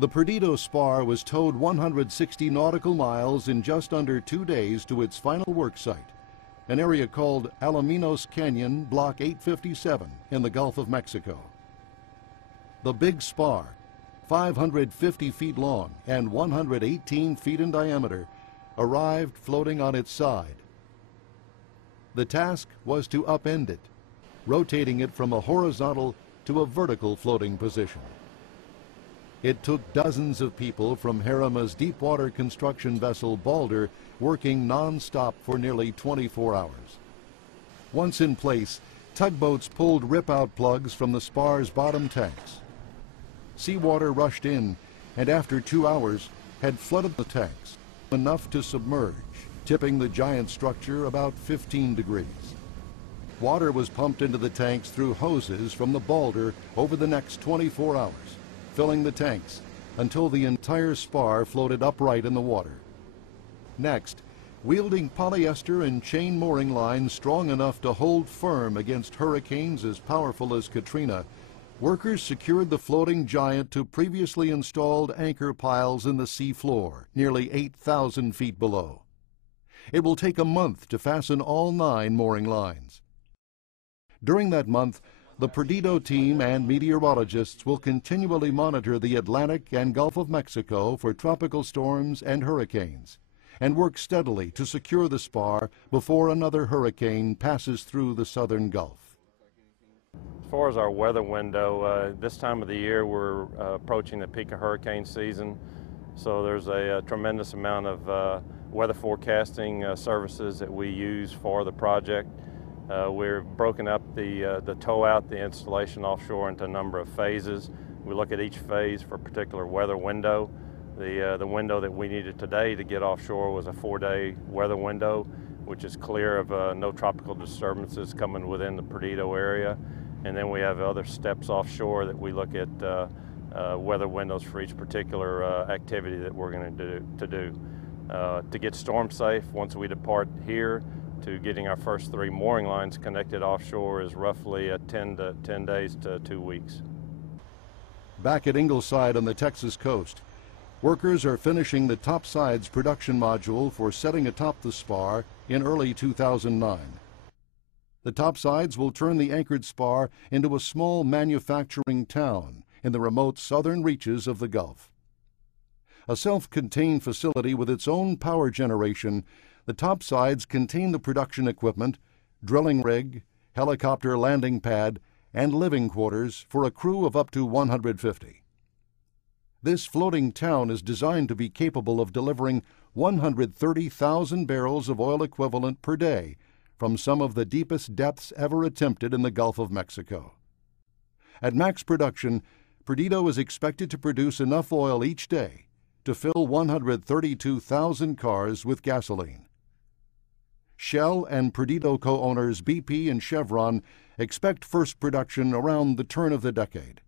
The Perdido spar was towed 160 nautical miles in just under 2 days to its final work site, an area called Alaminos Canyon, Block 857 in the Gulf of Mexico. The big spar, 550 feet long and 118 feet in diameter, arrived floating on its side. The task was to upend it, rotating it from a horizontal to a vertical floating position. It took dozens of people from Harrima's deepwater construction vessel Balder working non-stop for nearly 24 hours. Once in place, tugboats pulled rip-out plugs from the spar's bottom tanks. Seawater rushed in, and after 2 hours had flooded the tanks, enough to submerge, tipping the giant structure about 15 degrees. Water was pumped into the tanks through hoses from the Balder over the next 24 hours, filling the tanks until the entire spar floated upright in the water. Next, wielding polyester and chain mooring lines strong enough to hold firm against hurricanes as powerful as Katrina, workers secured the floating giant to previously installed anchor piles in the sea floor, nearly 8,000 feet below. It will take a month to fasten all 9 mooring lines. During that month, the Perdido team and meteorologists will continually monitor the Atlantic and Gulf of Mexico for tropical storms and hurricanes, and work steadily to secure the spar before another hurricane passes through the southern Gulf. As far as our weather window, this time of the year we're approaching the peak of hurricane season, so there's a tremendous amount of weather forecasting services that we use for the project. We're broken up the tow out, the installation offshore, into a number of phases. We look at each phase for a particular weather window. The window that we needed today to get offshore was a 4-day weather window, which is clear of no tropical disturbances coming within the Perdido area. And then we have other steps offshore that we look at weather windows for each particular activity that we're going to do. To get storm safe, once we depart here, to getting our first 3 mooring lines connected offshore is roughly 10 days to 2 weeks. Back at Ingleside on the Texas coast, workers are finishing the topsides production module for setting atop the spar in early 2009. The topsides will turn the anchored spar into a small manufacturing town in the remote southern reaches of the Gulf. A self-contained facility with its own power generation, the topsides contain the production equipment, drilling rig, helicopter landing pad, and living quarters for a crew of up to 150. This floating town is designed to be capable of delivering 130,000 barrels of oil equivalent per day from some of the deepest depths ever attempted in the Gulf of Mexico. At max production, Perdido is expected to produce enough oil each day to fill 132,000 cars with gasoline. Shell and Perdido co-owners BP and Chevron expect first production around the turn of the decade.